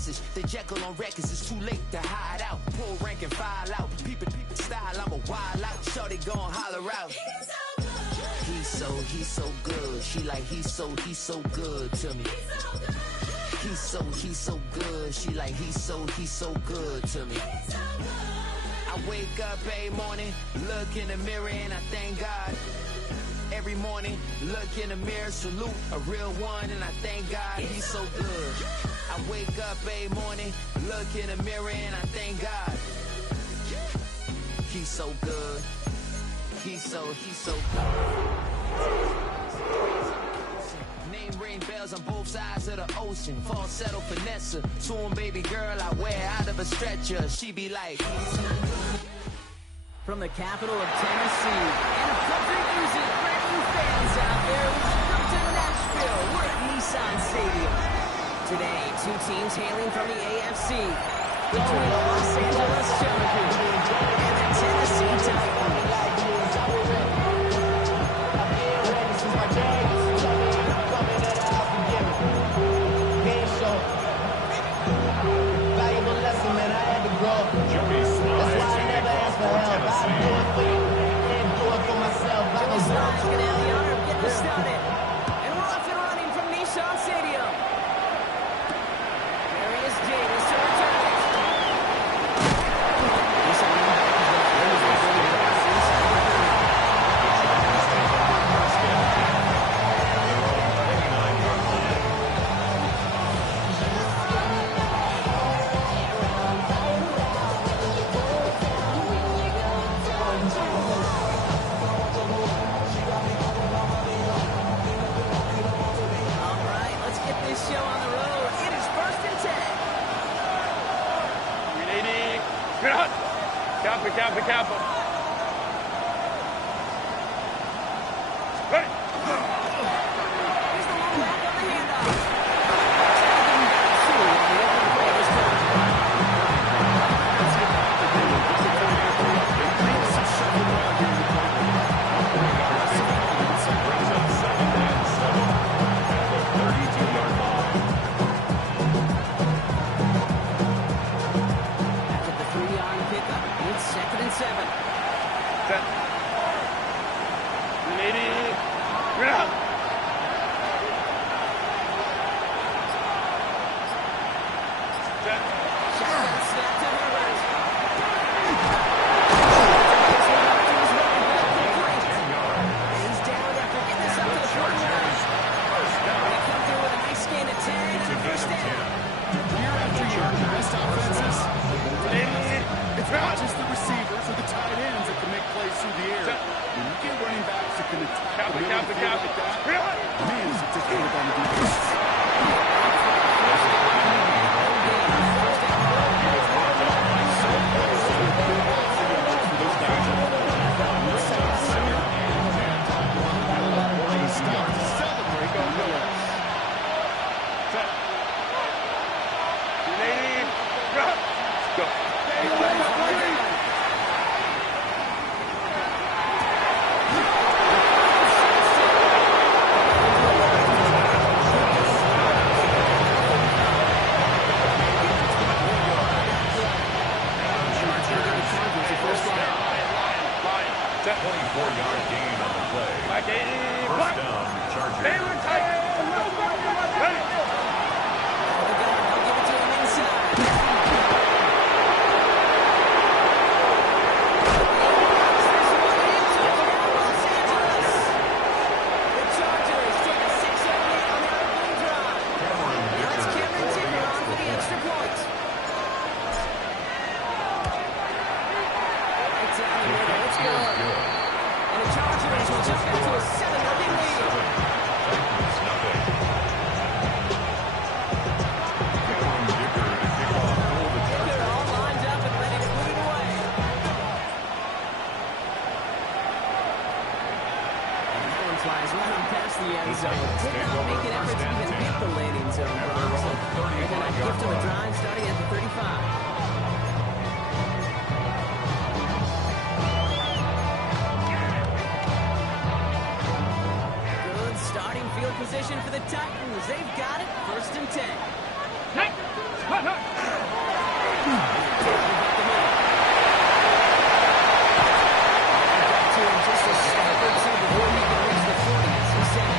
message. The Jekyll on records, it's too late to hide out. Pull rank and file out. People style, I'm a wild out. Shorty gon' holler out. He's so good. She like he's so good to me. He's so good. She like he's so good to me. I wake up every morning, look in the mirror and I thank God. Every morning, look in the mirror, salute a real one and I thank God he's so good. I wake up every morning, look in the mirror and I thank God. He's so good. He's so good. Name ring bells on both sides of the ocean. Falsetto finesse, soon baby girl I wear out of a stretcher. She be like, from the capital of Tennessee and country music, brand new fans out there. Welcome to Nashville. We're at Nissan Stadium. Today, two teams hailing from the AFC. Between the Los Angeles Chargers and the Tennessee Titans. Valuable lesson, man, I had to grow. That's why I never asked for help. I do it for you and do it for myself. Joey Slide's going to have the honor of getting us started. And we're off and running from Nissan Stadium. Darius Davis to return it. Kappa. Ready. Here's the long back on the handoff. After the 3-yard pickup, it's 2nd and 7. Set. Lady. Ground. Set. Snap to Herbert. He's down after getting this up to the 40-yard. They come through with a nice gain of 10 and a first down. Year after year, the best offenses, it's not just the receivers or the tight ends that can make plays through the air. When you get running backs that can attack the middle of the field like that, man, it's a difficult on the defense. Position for the Titans. They've got it. 1st and 10. Just a step or two before he can reach the 40, as he said.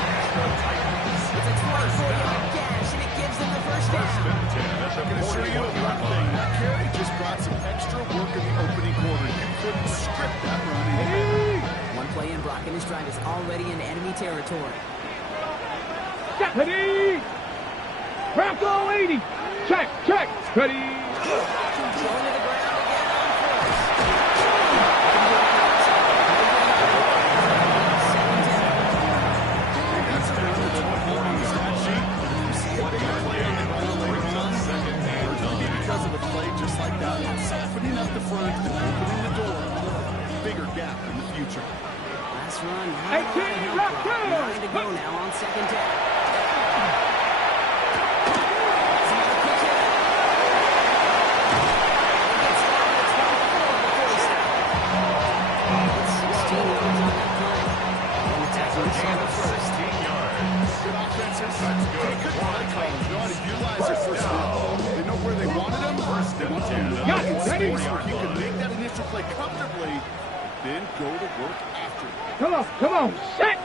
It's a 24-yard gash, and it gives them the first down. I can assure you of one thing. That carry just brought some extra work in the opening quarter. You couldn't script that run anymore. One play in, Brock, and his drive is already in enemy territory. Ready! Bronco 80! Check, check! Ready! Going to the ground again on first. That's around the 24 on the stat sheet. You see a big play on the ground later on. Maybe because of a play just like that, softening up the front and opening the door. Bigger gap in the future. Last run. 18, left, go! 9 to go now on second down. Good offenses. Good play calling. They know how to utilize their first down. They know where they wanted him. They want him to Got in it. space Ready? where he can make that initial play comfortably, then go to work after it. Come on, set!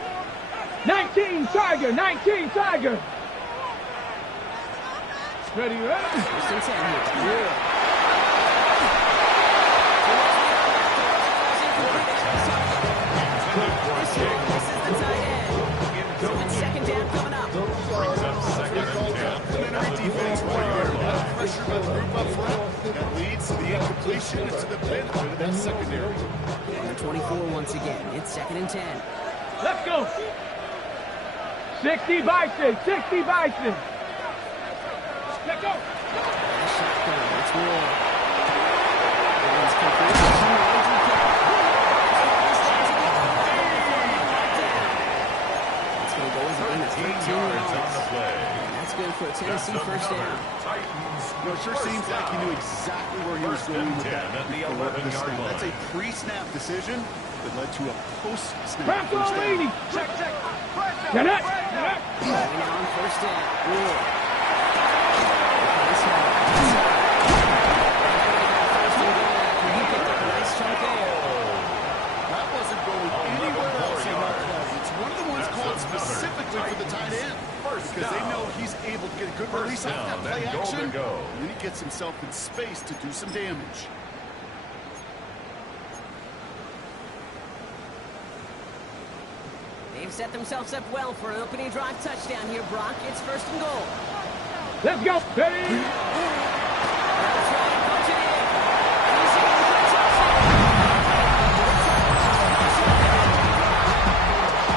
19 Tiger, 19 Tiger! Ready, ready? First and 10 here. Yeah. This is the tight end. So it's second down coming up. Complimentary defense right here. That pressure by the group up front that leads to the incompletion and to the benefit of that secondary. Number 24 once again. It's second and 10. Let's go! 60 Bison, 60 Bison! Let's go! Shotgun. It's Ward. Evans complete. It's going to go as a gain of 13 yards. That's good for a Tennessee first down. You know, it sure seems like he knew exactly where he was going with that. That's a pre-snap decision that led to a post-snap Bronco first down. 80! Check, check! Get it! Now on first down. Ward. That wasn't going anywhere else in that play. It's one of the ones called specifically for the tight end because they know he's able to get a good release off that play action, and then he gets himself in space to do some damage. They've set themselves up well for an opening drive touchdown here, Brock. It's first and goal. Let's go! Ready! Let's try and punch it in. He's in for a touchdown.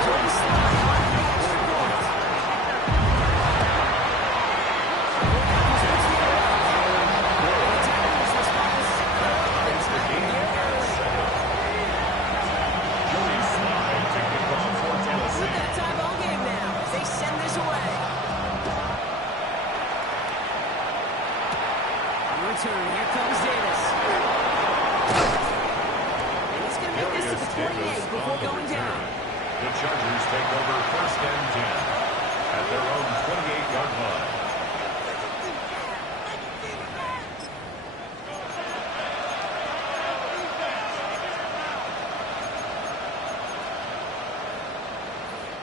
Jordan Slaughter on the extra point. With that tie ball game now, as they send this away. On return, here comes Davis. And he's going to make this to the 28 before going down. The Chargers take over first and 10 at their own 28-yard line.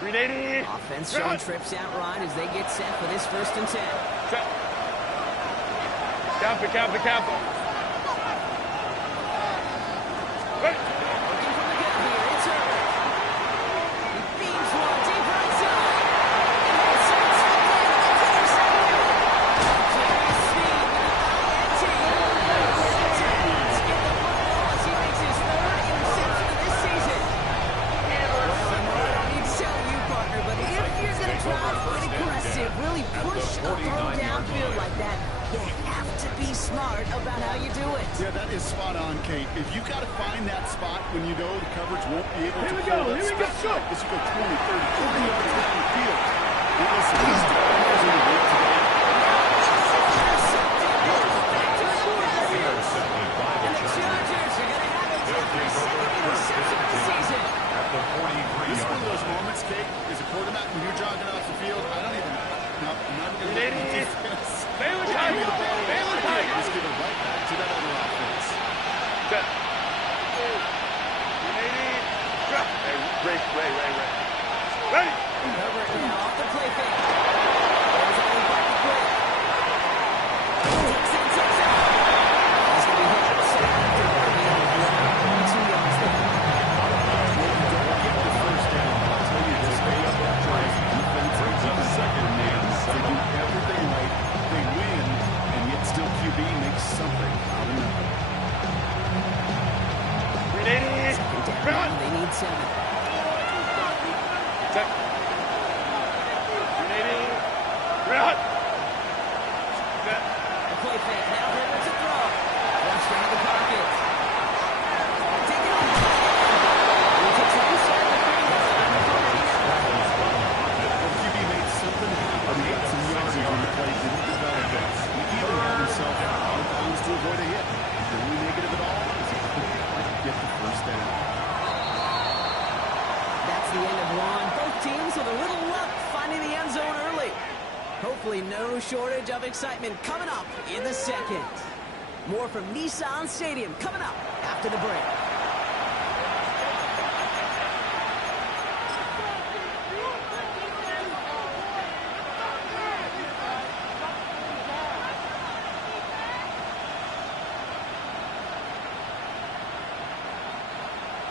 Offense showing trips out right as they get set for this first and 10. Campo. Looking from the gun here, it's Herbert. He beams one deep right side. And it's intercepted. Jerry Sneed with the INT. And the Titans get the football as he makes his third interception of this season. I don't need to tell you, partner, but if you're going to try to get aggressive, really push a throw downfield like that, you have to be smart about how you do it. Yeah, that is spot on, Kate. If you got to find that spot when you know the coverage won't be able to pull that spot, as you go 20, 30, 40 yards down the field. Well, listen, these defenders are going to today. And the Chargers are going to have it for their second interception of the season. At the 43-yard This is one of those line. moments, Kate, as a quarterback, when you're jogging off the field, I don't even, no, I'm not even looking at defense. Baylor Give me the ball. Tigers. Just give it right back to Ready. Herbert now off the play fake. There's only bucket quick. Takes in, takes out. He's going to be hit at the center after being 2 yards there. Don't get the first down. I'll tell you this, they up that drive. Defense brings up second man. They do everything right. They win, and yet still QB makes something out of nothing. Second down, they need 7. Set. Run. Set. The play fake, now Herbert to throw. Flushed out of the pocket. Take it off. He takes it inside the 3. The QB made something happen. He had some yardage on the play. Didn't develop it. He even got himself out of bounds to avoid a hit. The only negative at all is he couldn't quite get the first down. That's the end of one. Both teams with a little luck finding the end zone early. Hopefully no shortage of excitement coming up in the second. More from Nissan Stadium coming up after the break.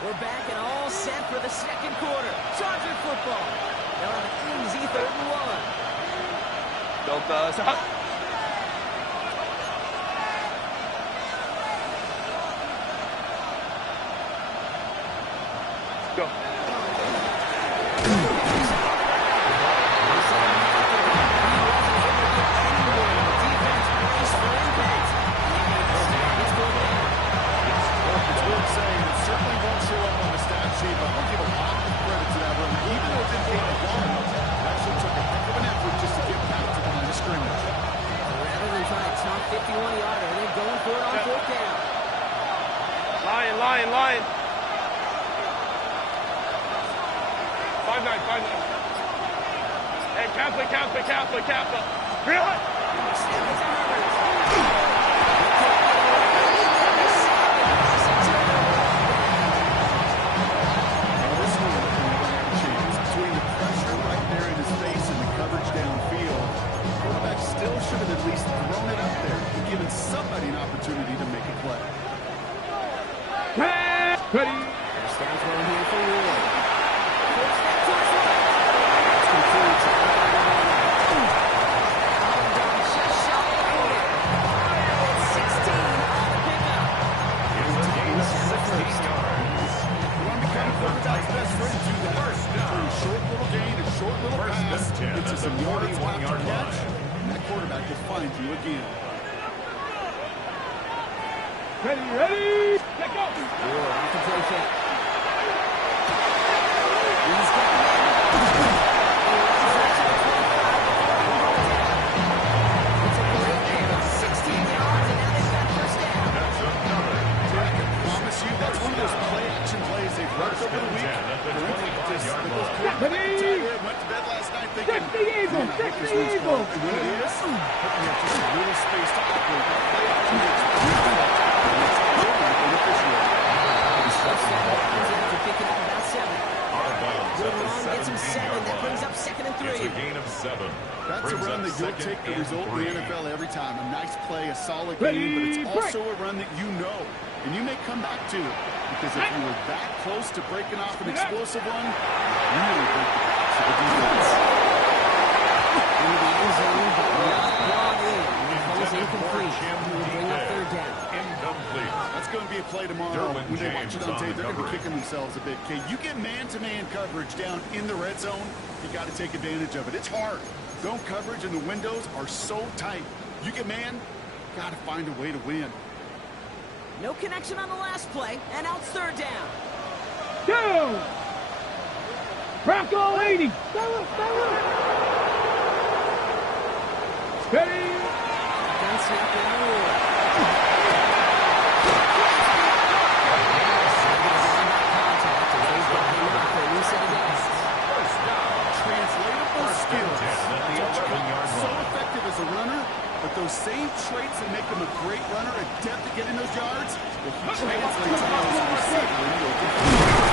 We're back and all set for the second quarter. Charger football. They're on an easy 3rd and 1. Delta, stop. Go. It's worth saying it certainly won't show up on the stat sheet, but we'll give a lot of credit to that run. Even though it didn't gain a long, it actually took a heck of an effort just to get back to the line of scrimmage. Rather than try to top 51-yarder, they're going for it on 4th down. Line. 5-9. Hey, Kappa. Run. Should have at least thrown it up there and given somebody an opportunity to make a play. Ready. Stand throw here for Ward. First step to his right. It's complete to just shy of the corner. It's 16 on the pickup. It's a gain of 16 yards. You want to become quarterback's best friend, do that. Turn a short little gain, a short little pass into some yardage after catch. That quarterback will find you again. Ready. Let go. Ward off the play fake. He's got it. It's a great gain of 16 yards, and now they've got first down. That's another. I can promise you that's one of those play-action plays they've worked over the week. Went to bed last night thinking, Fix the eagle. Fix the eagle. and when it is, hopefully it's just a little space to operate. That play-action makes a huge difference. And it's really beneficial. First down after picking up about 7. Out of bounds Good at the run, gets him 7. 17-yard That brings line. up 2nd and It's 3. a gain of 7. That's a Brings run up that you'll second take the and result in 3. the NFL every time. A nice play, a solid Ready, game, but it's break. also a run that you know. And you may come back to it. Because if you were that close to breaking off an explosive one, you really break the backs of the defense. Into the end zone, but not brought in. It falls incomplete. He will bring up 3rd down. Incomplete. That's going to be a play tomorrow. Derwin When they watch it James on on tape, the they're going to be coverage. kicking themselves a bit. Okay, you get man-to-man coverage down in the red zone, you got to take advantage of it. It's hard. Zone coverage and the windows are so tight. You get man, got to find a way to win. No connection on the last play, and now it's 3rd down. Go. Bronco 80. Ready. Gun snap and Ward. Contact as they've got him up for a reset against. First down. Translatable skills. 10 at the 11-yard So line. effective as a runner, but those same traits that make him a great runner, adept at getting those yards, well, he translates to as a receiver in the open field.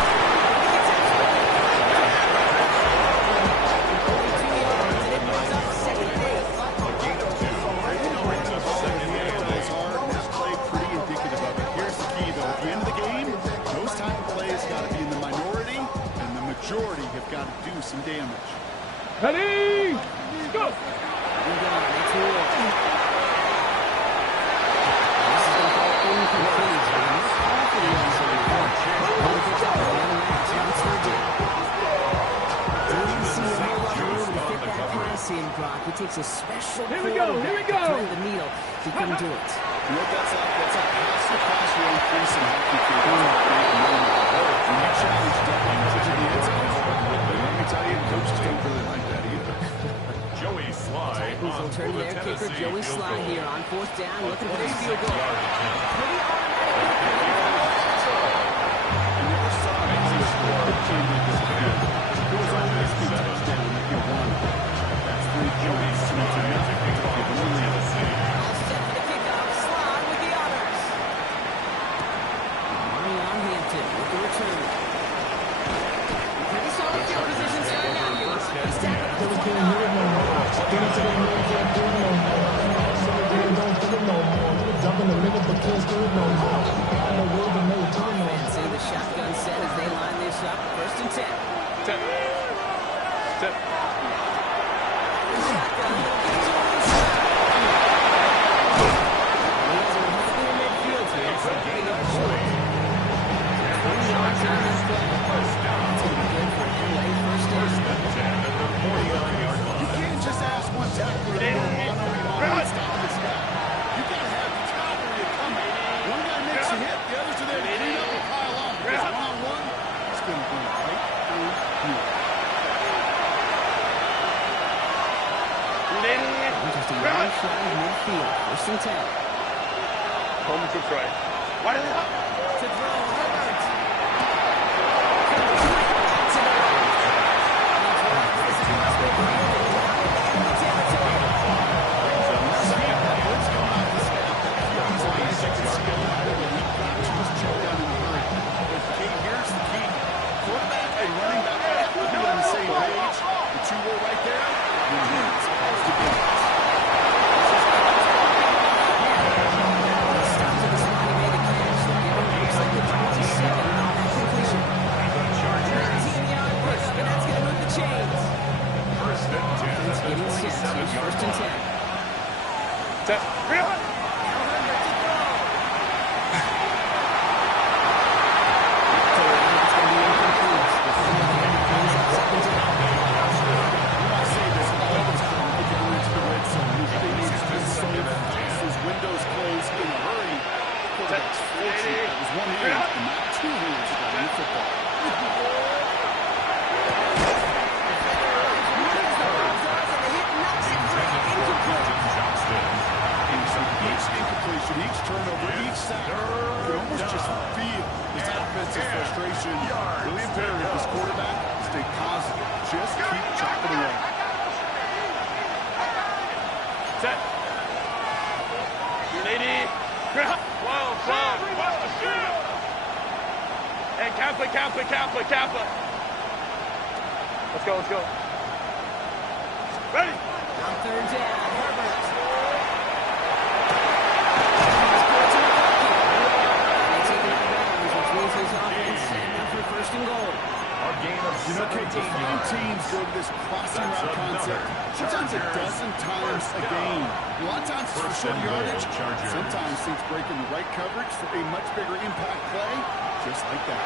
how to do some damage. Ready? Go! It takes a special Here we go, here we go. to thread the needle. He couldn't do it. You know what that's like? That's like pass your increase in hockey field. When you challenge Devin to the end zone, let me tell you, coach don't really like that either. Joey Sly Who's on will turn for the their kicker, Tennessee Joey field Sly goal. here on 4th down, looking for this field goal. You never saw an easy score team like this again. It was always the touchdown that you won. That's 3 points to nothing. All set for the kickoff. Sly with the honors. Money on Hampton with the return. Pretty solid field position starting out here. He's tackled at the 29. Offense in the shotgun set as they line this up. 1st and 10. Tip. Tip. You can't just ask one tackler to go run over the line and stop this guy. You got to have the cavalry to come. One guy makes a hit, the others are there to clean up and pile on. Because one-on-one, it's going to go right through you. Just a long shot of midfield. 1st and 10. Home to Troy. Why did it? To throw, Herbert. Here's the key. Quarterback and running back have to be on the same page. The two were right there. It's supposed to be. Stop to the spot, he made the catch. Looks like the 27 on that completion. 19-yard pickup, and that's going to move the chains. First and 10 It's at the getting set. 27-yard 1st and 10. line. Tip. Real. Windows close in a hurry. Quarterback's fortunate. That was one hand and not 2 hands that got in the football. Each incompletion, each turnover, each sack, you can almost just feel this offensive frustration. Really imperative this quarterback stay positive. Just keep chopping away. Set. Lady. Whoa, watch the shoot. And Kappa. Let's go. Ready. On 3rd down, Herbert. Our gain of You know, Kate, define teams go to this crossing route concept sometimes a dozen times a game. A lot of times it's for short yardage. Sometimes it's breaking the right coverage for a much bigger impact play, just like that.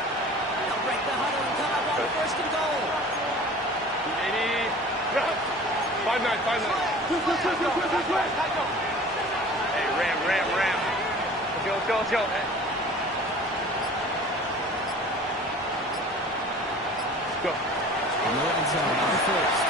They'll break the huddle and come up on 1st and goal. 80. 5-9. Hey, ram. Let's go. Go. In the red zone on 1st.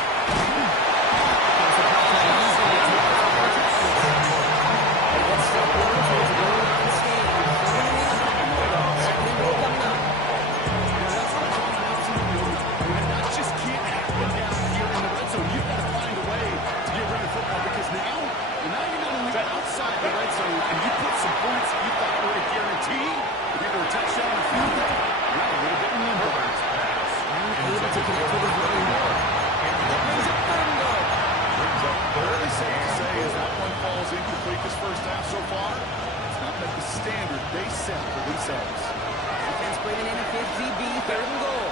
That just can't happen down here in the red zone. You've got to find a way to get rid of football because now you're not only outside the red zone and you put some points you thought were a guarantee, with either a touchdown or field goal, you're a little bit in limbo. Able to connect with his running back. That brings up 3rd and goal. Fairly safe to say as that one falls incomplete this first half so far, it's not met the standard they set for themselves. Defense bringing in a 5th DB, 3rd and goal.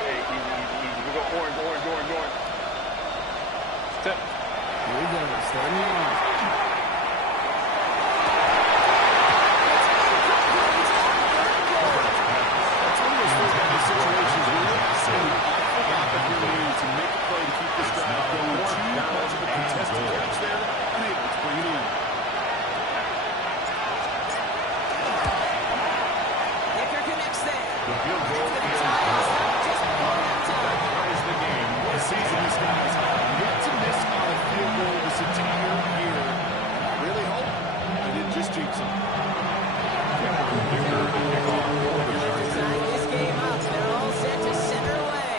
Hey, easy. We go orange. Step. Here we go. Starting off. That's one of those third down situations where you're asking to make a play to keep this drive going. Too much of a contested catch there, unable to bring it in. Dicker connects there. The field goal is good. That ties the game. What a season this guy's had. Yet to miss on a field goal this entire year. I really hope I didn't just jinx him. Dicker to kick off for the Chargers. Tying this game up. They're all set to center away.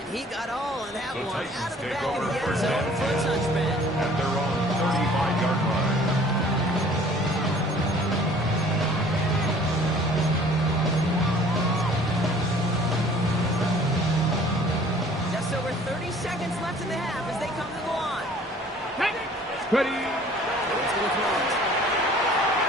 And he got all of that The one Titans out of the take back of over the end first zone down. for a touchback. At their own 35-yard line. Just over 30 seconds left in the half as they come to the line. Ready. It's going to throw it.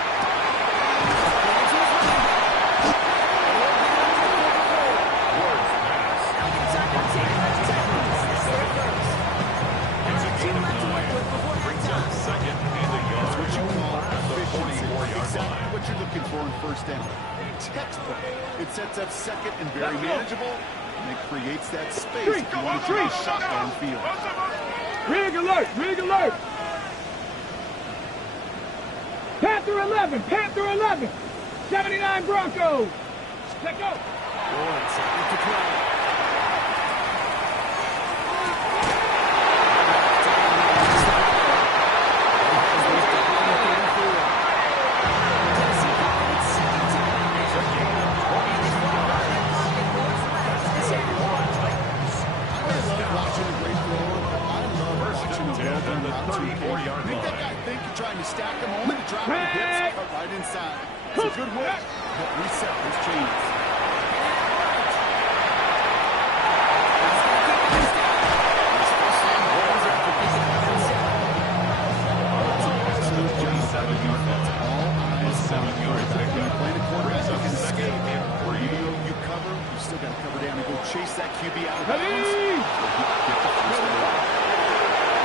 Ward's pass. Now we get time to take it. That's their first. It's a gain of Left to work 9. with before Brings up halftime. second and a yard. What you call At the efficiency. 44-yard Exactly line. what you're looking for in first down. Textbook. It sets up second and very manageable, and it creates that space if you want to take a shot downfield. Rig alert. Rig alert. Panther 11. Panther 11. 79 Broncos. Check out. Ward set up to throw. Watching a great throw. I love watching a 10 well-done at the route to the 34-yard Make that line. guy think you're trying to stack him only to drop the hips, cut right inside. It's a good way to reset those chains. Chase that QB out of bounds. Ready. Get the first down.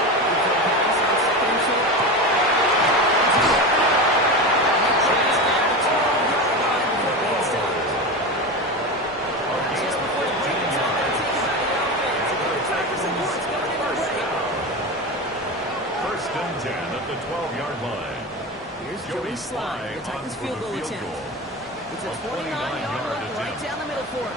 First and 10 at the 12-yard line. Here's Joey Joey Slye, Slye the Titans on for field the goal field attempt. goal. It's a A 29-yard 29-yard look right attempt. down the middle for him.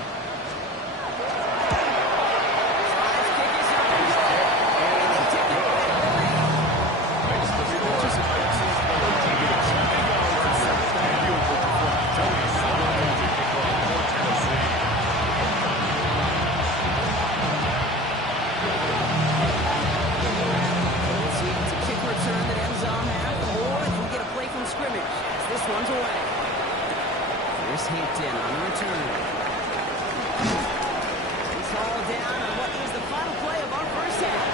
Makes the score Titans 13. Joey Slye to kick off for Tennessee. Let's see if it's a kick return that ends on half, or if we get a play from scrimmage as this one's away. Here's Hampton on the return. He's hauled down on what is the final play of our first half.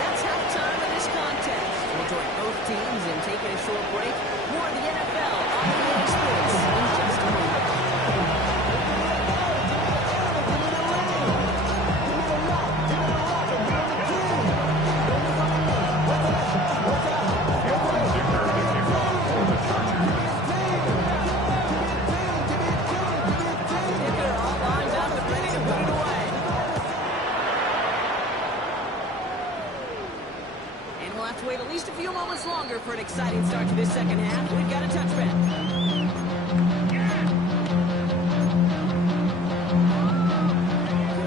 That's halftime of this contest. We'll join both teams in taking a short break. More of the NFL on EA Sports in just a moment. Dicker to kick off for the Chargers. They're all lined up and ready to put it away. And we'll have to wait at least a few moments longer for an exciting start to this second half. We've got a touchback.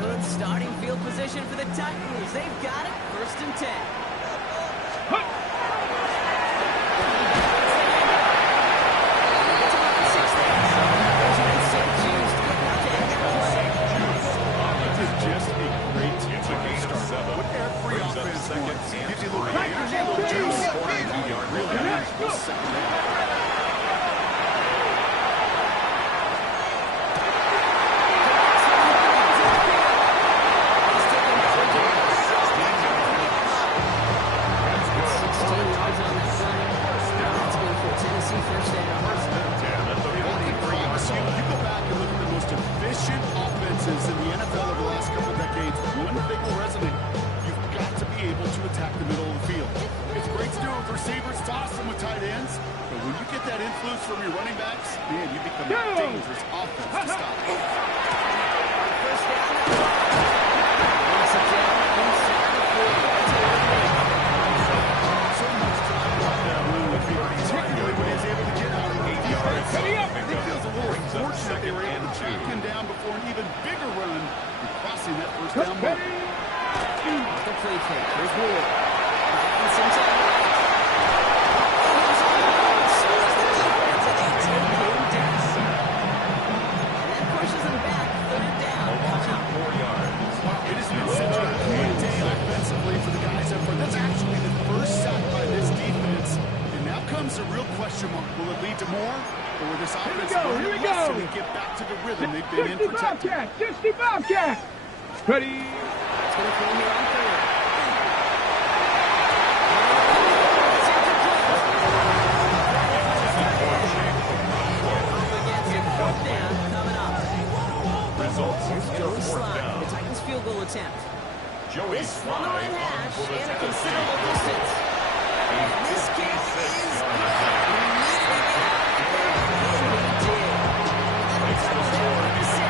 Good starting field position for the Titans. They've got it. First and 10. Just a great It's a gain of 7. What every Brings up offense second wants. and Gives you a little 3. energy, a little juice. 42-yard Really line. manageable second half. It's 16 yards on that run. Now it's going for a Tennessee first to attack the middle of the field. It's great to do it with receivers, toss them with tight ends, but when you get that influence from your running backs, man, you become a dangerous offense to stop. First down. Once again, inside the 40. So much time off that run with him, particularly when he's able to get out of the defense. It feels a little fortunate they were able to track him down before an even bigger run and crossing that first down mark. The play fake. Here's Ward. It's inside right. Slows the defense and they take him down. And that pushes them back. Third down. It has been such a good day offensively for the guys up front. That's actually the first sack by this defense. And now comes the real question mark. Will it lead to more? Or will this offense learn a lesson and get back to the rhythm they've been in protecting? 60 Bobcat. Ready. It's going to come here on third. Joey Slye, the Titans field goal attempt. This from the right hash and a considerable distance. And this kick is good. We needed to get out of there, and we did. And we settled down with the 6.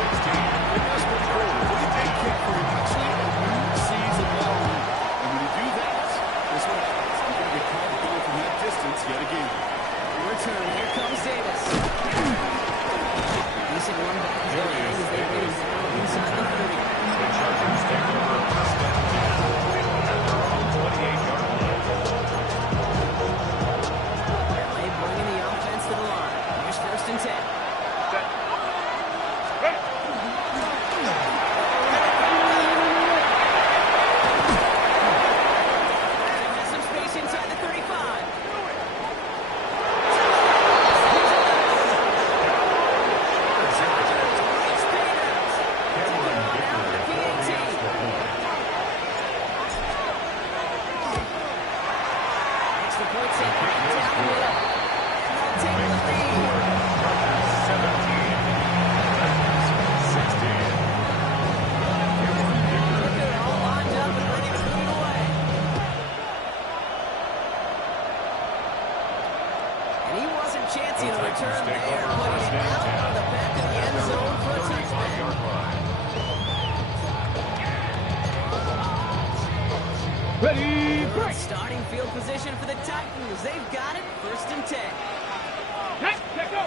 16. It was pretty cool. It's a big kick for him. Actually, a new season long. And when you do that, this one happens. You're going to get called down from that distance yet again. Return. Here comes Davis. Decent one back as they get it down inside the 30. The Chargers take over first and 10 at their own 28-yard line. LA bringing the offense to the line. Here's first and 10. Has some space inside the 35. Chancing to return there, putting it out on the back of the end zone for a touchdown. Ready, break. Starting field position for the Titans. They've got it. First and 10. Let's go.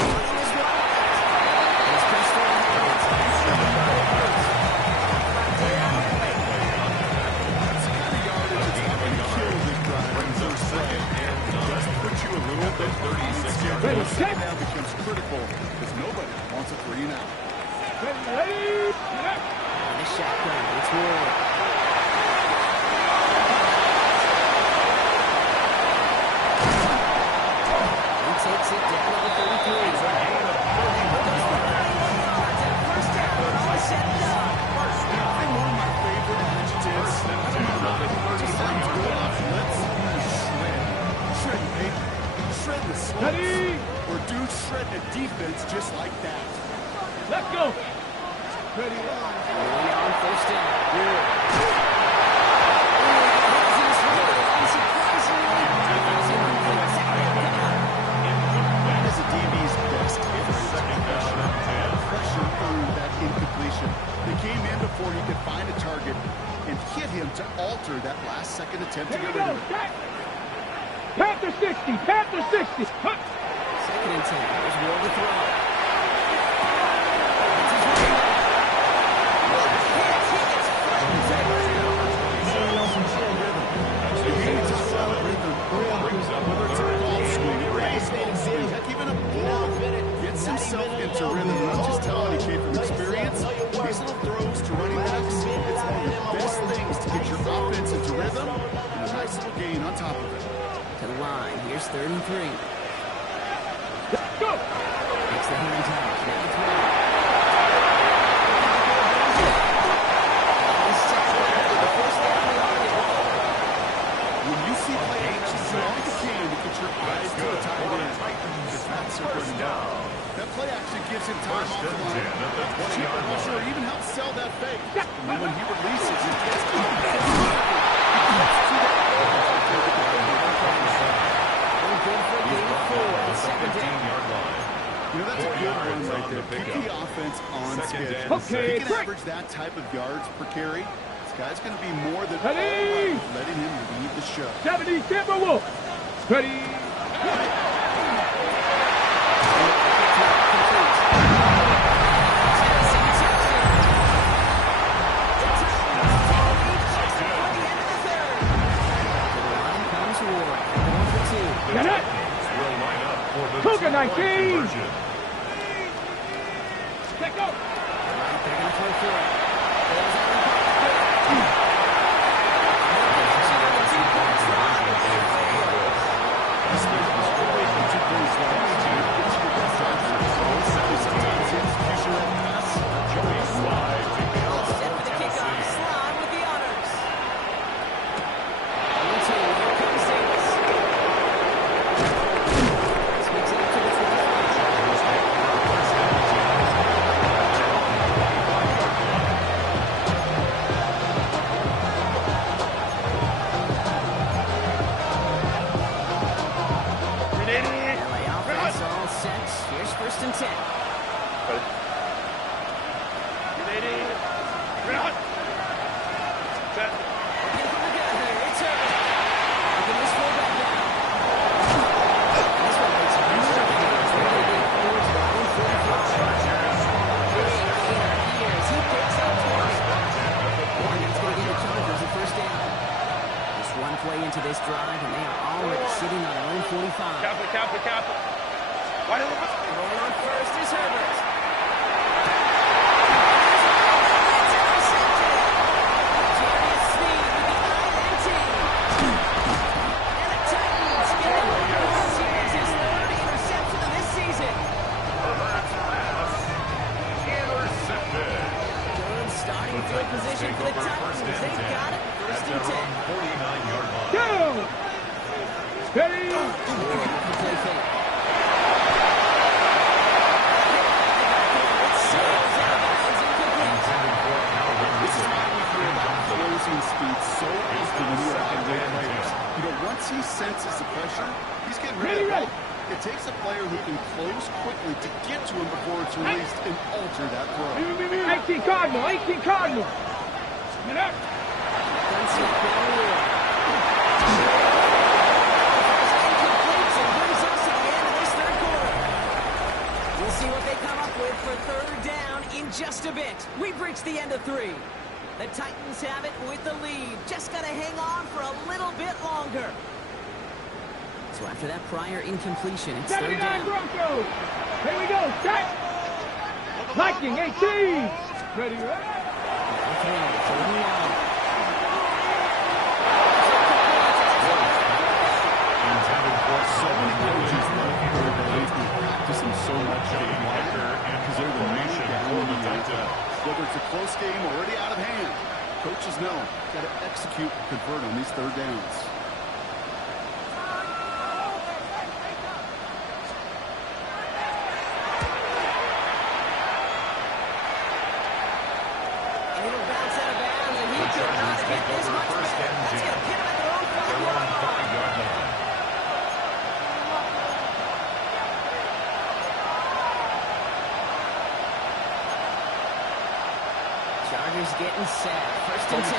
Running this one left. Here's Preston Hurts. That's the kind of yardage that's not going to kill this drive. Brings up second and does put you a little bit 36 yards. Ready, set. Now becomes critical because nobody wants a 3 and out. Ready, set. The shotgun. It's Ward. He takes it down to the 33. It's a gain of 31 yards and first down. All set and done. And one of my favorite adjectives. Shred the slopes. Ready. Or dudes shred the defense just like that. Let's go. Ready. Early on first down. That is a DB's best interception. Pressure earned that incompletion. They came in before he could find a target and hit him to alter that last second attempt to Here get we rid go. of it. Panther 60. Panther 60. Huh. Second and 10. There's Ward to throw. Gets himself into rhythm. I'm just telling you, kid, from experience, these little throws to running backs, it's one of the best things to get your offense into rhythm and a nice little gain on top of it. To the line. Here's 3rd and 3. Let's go. Makes the hand touch. Now throw. When you see play action, do all you can to get your eyes to the tight end. It's not so good enough. That play action gives him time off the line. Cheaper pressure even helps sell that fake. And then when he releases, it gets He can average that type of yards per carry. This guy's going to be more than all right, letting him lead the show. 70 Timberwolves. Ready. Cougar 19. Let go. They're going to throw for it. It takes a player who can close quickly to get to him before it's released and alter that throw. 18 Cardinal, 18 Cardinal. Get up. We'll see what they come up with for third down in just a bit. We've reached the end of 3. The Titans have it with the lead. Just got to hang on for a little bit longer. So after that prior incompletion, it's third down. Broncos. Here we go. Set. Viking 18. Ready, ready. Okay, third and long. So many coaches love their days and practice them so much because they're the main down in the NFL. Whether it's a close game already out of hand, coaches know got to execute and convert on these third downs. Chargers getting set. First and 10.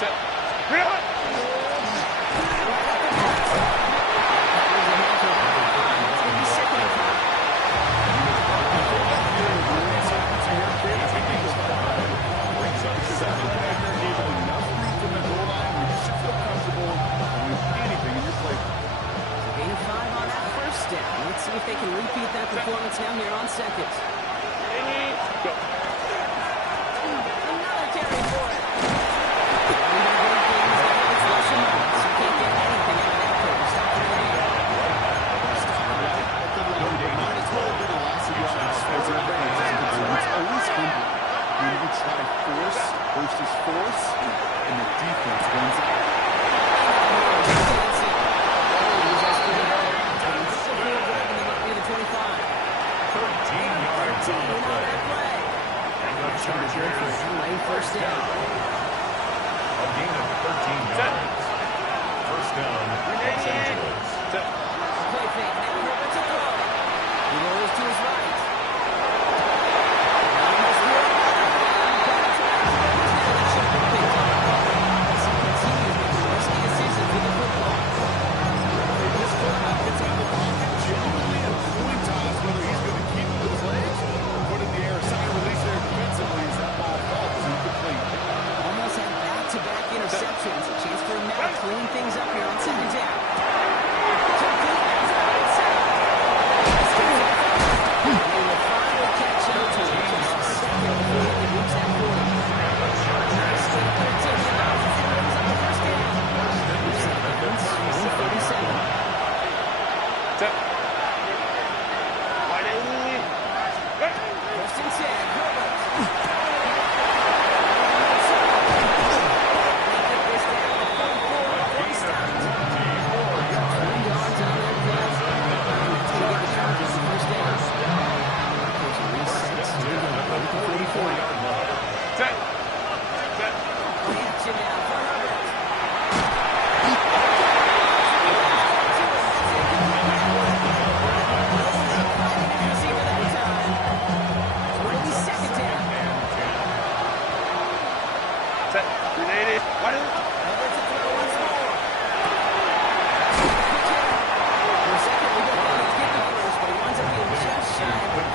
Set. Let's see if they can repeat that performance now here on second. Go. Another carry for it. You can't get anything out of that play. Stop it again. It's always humble when you try force versus force, and the defense wins out. First down. A gain of 13 yards. First down, Los Angeles. Play fake. Now Herbert to throw. He rolls to his right. formation now for Herbert. Set. 380. Wide open. Herbert to throw once more. For a second, we got to get the first, but he winds up being just shy of it.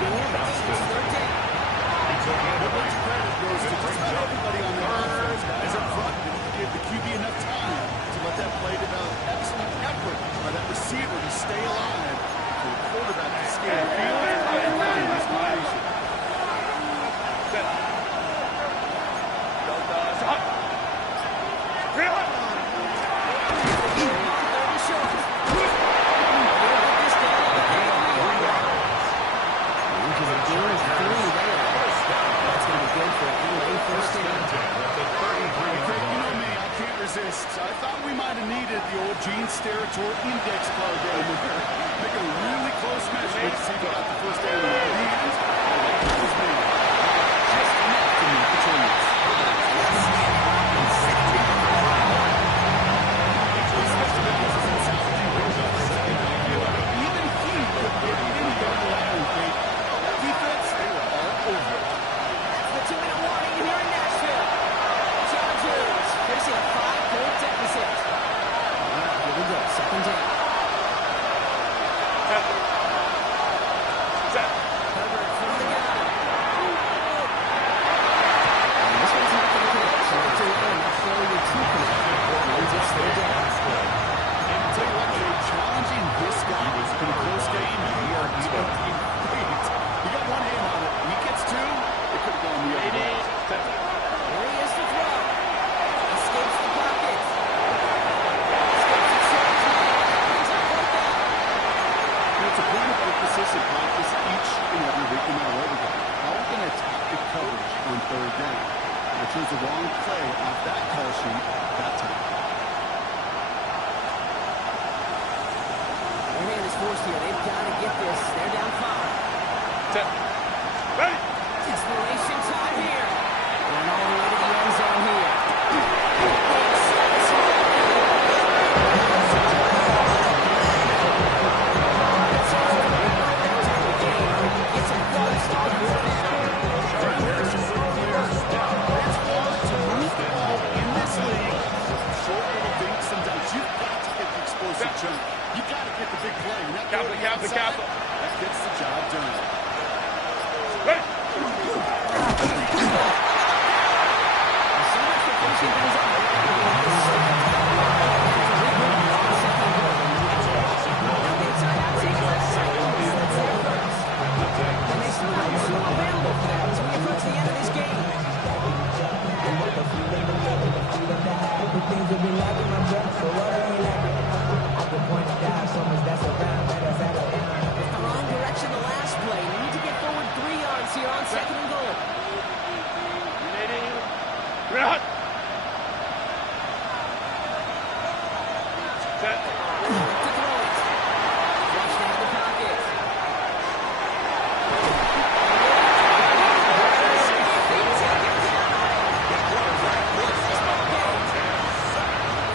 It's third down. Not much credit goes to just about everybody on the offense. Guys up front didn't give the QB enough time to let that play develop. Excellent effort by that receiver to stay alive for the quarterback to scale the field and find this formation. Set. Hot. 3 hot. Third and short. They'll get this down to the 3 yards. Gain of 3 there. That's going to be good for a first down. Okay, you know me, I can't resist. I thought we might have needed the old Gene Steratore index card down there. Make a really close measurement to see if we got the first down in the hands. That was me. Just enough to make the change. Even he couldn't get any down the line, Kate. That defense, they were all over it. The 2-minute warning here in Nashville. Chargers facing a 5-point deficit. All right, here we go. Second down. Set. Set. Herbert from the gun. And this one's not going to connect. So it's a run, not failure to connect. Means it's third down. And I'll tell you what, Jay, challenging this guy was in a close game. He's got great. He got one hand on it. He gets two. It could have gone the other way. Here he is to throw. Escapes the pocket. Escapes the short. Brings up fourth down. And it's a point of emphasis in practice each and every week, no matter where we go. How are we going to attack the coverage on third down? I chose the wrong play off that call sheet that time. Their hand is forced here. They've got to get this. They're down 5. Set. Ready. Desperation time here. Going all the way to the end zone here. Gets a first on fourth down. It's hard to move the ball in this league. Short little dinks and dunks. You've got to get the explosive jump. You've got to get the big play. And that Capital. that gets the job done. Ready. So much for finishing things up. Now the inside out taking that second lead. Let's see first. And they still have two available for that as we approach the end of this game. It's the wrong direction the last play. We need to get forward 3 yards here on second and goal. 3 hot. Set. To throw it. Flushed out of the pocket.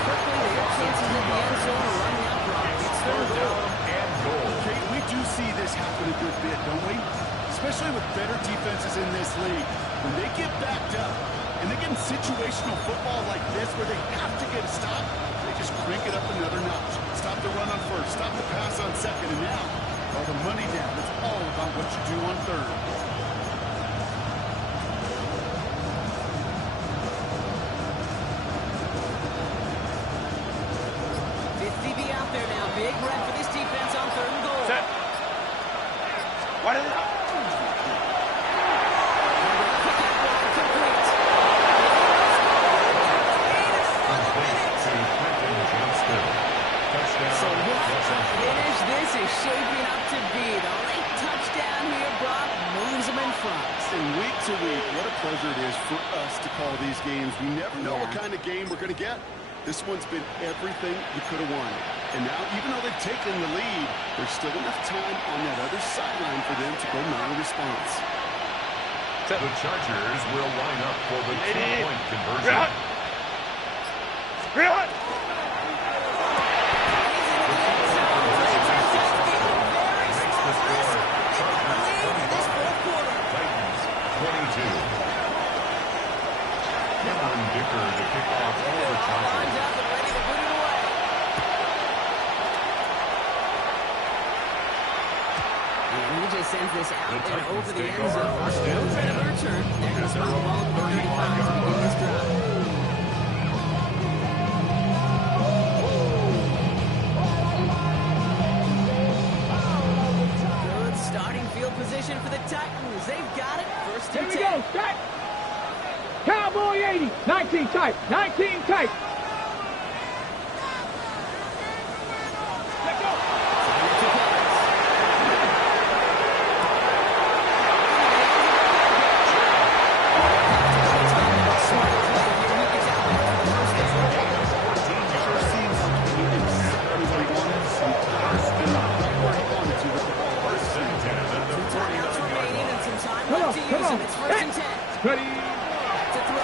Quickly, they got chances at the end zone of running out clock. It's third down. Kate, we do see this happen a good bit, don't we? Especially with better defenses in this league. When they get backed up and they get in situational football like this where they have to get a stop, they just crank it up another notch. Stop the run on first, stop the pass on second, and now, all the money down. It's all about what you do on third. DB out there now. Big rep for this defense on third and goal. Set. Wide open. Complete. So what a finish this is shaping up to be. The late touchdown here, Brock, moves them in front. And week to week, what a pleasure it is for us to call these games. We never know what kind of game we're going to get. This one's been everything you could have wanted. And now, even though they've taken the lead, there's still enough time on that other sideline for them to go mount a response. The Chargers will line up for the two-point conversion. Run! Dicker to kick off all the Chargers. And he just sends this out and over the end zone. No threat of a return. They're going to spot the ball at 35 to begin this drive. Good starting field position for the Titans. They've got it. First and 10. Here we go. Set. Cowboy 80. 19 tight. 19 tight. Let go. Come on. It's first and 10. Ready. To throw.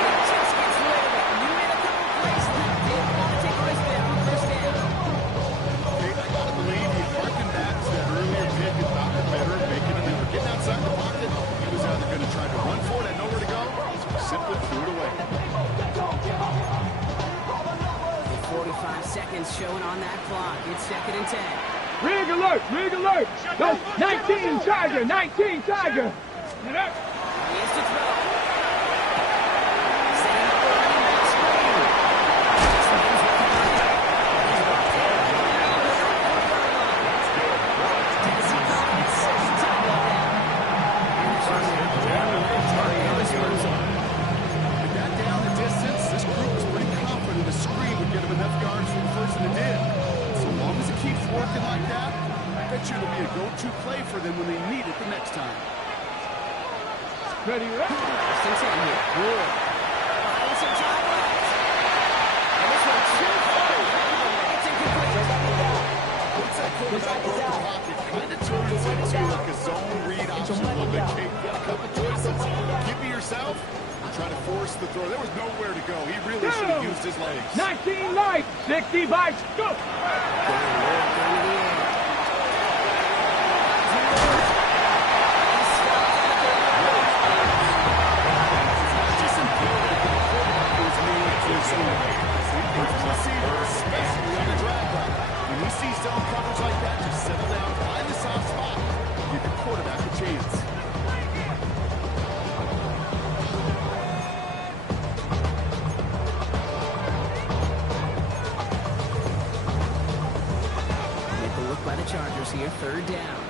It just gets rid of it. You made a couple plays there. Didn't want to take a risk there on first down. I gotta believe he harkened back to that earlier pick and thought it better of making it. They were getting outside the pocket. He was either going to try to run for it, had nowhere to go, so he simply threw it away. 45 seconds showing on that clock. It's second and 10. Rig alert. Rig alert. Go. 19 Tiger. 19 Tiger. Get up. He is to throw. Setting up the running back screen. Tennessee Titans, time ball down. With that down the distance, this group was pretty confident the screen would get him enough yards for the first, and it did. So long as it keeps working like that, I bet you it'll be a go-to play for them when they need it the next time. Ready. Ready. First and 10 here. Good. Finding some time left. And this one too far. It's incomplete. Once that quarterback goes in the pocket, kind of turns into like a zone read option a little bit. Kate, got a couple choices. Keep it yourself or try to force the throw. There was nowhere to go. He really should have used his legs. 19 light. 60 bites. Go. Especially on the drag route. When you see zone coverage like that, just settle down, find the soft spot, give your quarterback a chance. Make a look by the Chargers here. Third down.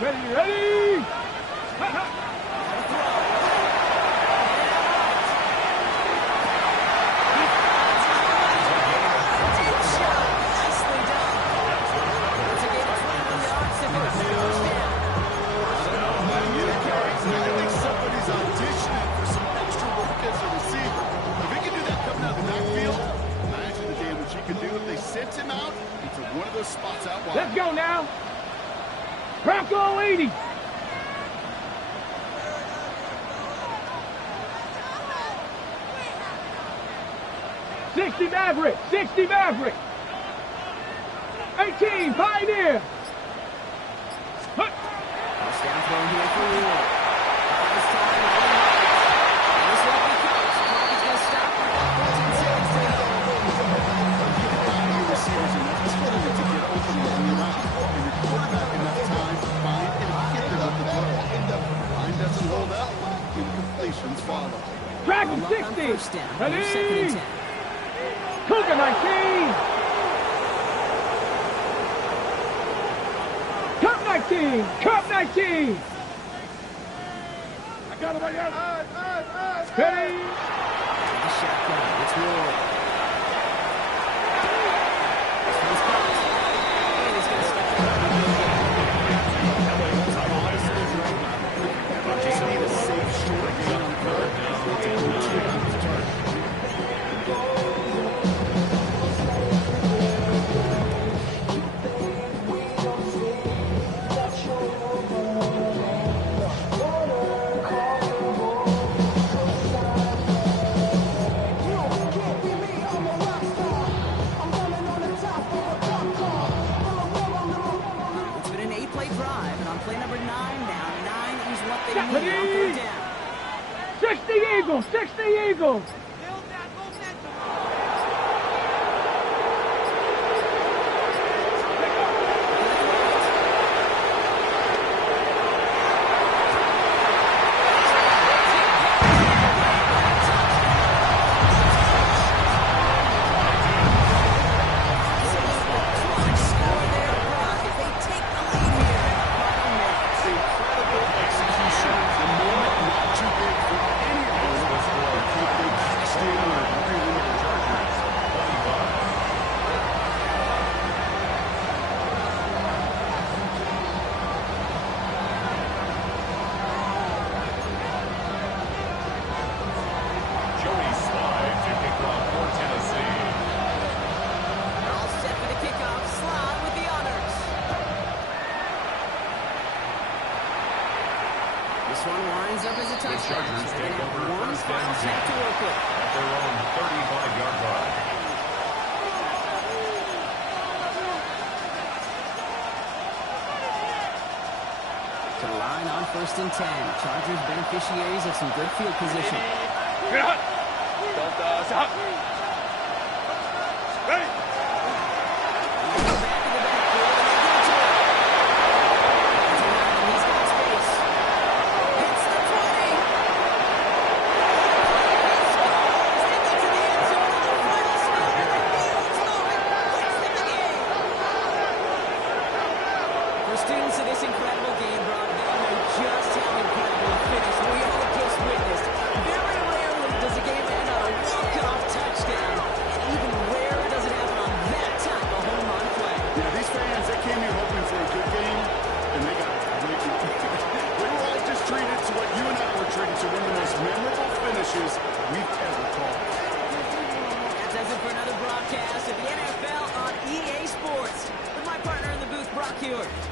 Ready. Ready. Nicely done. It's a gain of 21 yards to finish the first down. I think somebody's auditioning for some extra work as a receiver. If he can do that coming out of the backfield, imagine the damage he could do if they sent him out into one of those spots out wide. Let's go now. Bronco 80. Maverick, 60 Maverick. 18 Pioneer. Hut. First down throw here for Ward. This time, this won't be close. Clock is going to stop with 14 seconds to go. Your receivers enough ability to get open along the route. And your quarterback enough time to find and hit them with the throw. Line doesn't hold up, incompletions follow. Dragon On 60. first down, here's second and Ready. 10. Cougar 19. Cup 19. Cup 19. I got him, I got him. Ready. The shotgun. It's Ward. This one's caught. And he's going to step Just need a safe short gain on the card. It's a good out the target. what they need on third down. 60 Eagles, 60 Eagles. This one winds up as a touchdown. The Chargers take over one first final and 10 snap to work with. at their own 35-yard line. To the line on first and 10. Chargers beneficiaries of some good field position. Stop. Ready.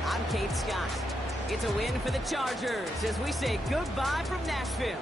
I'm Kate Scott. It's a win for the Chargers as we say goodbye from Nashville.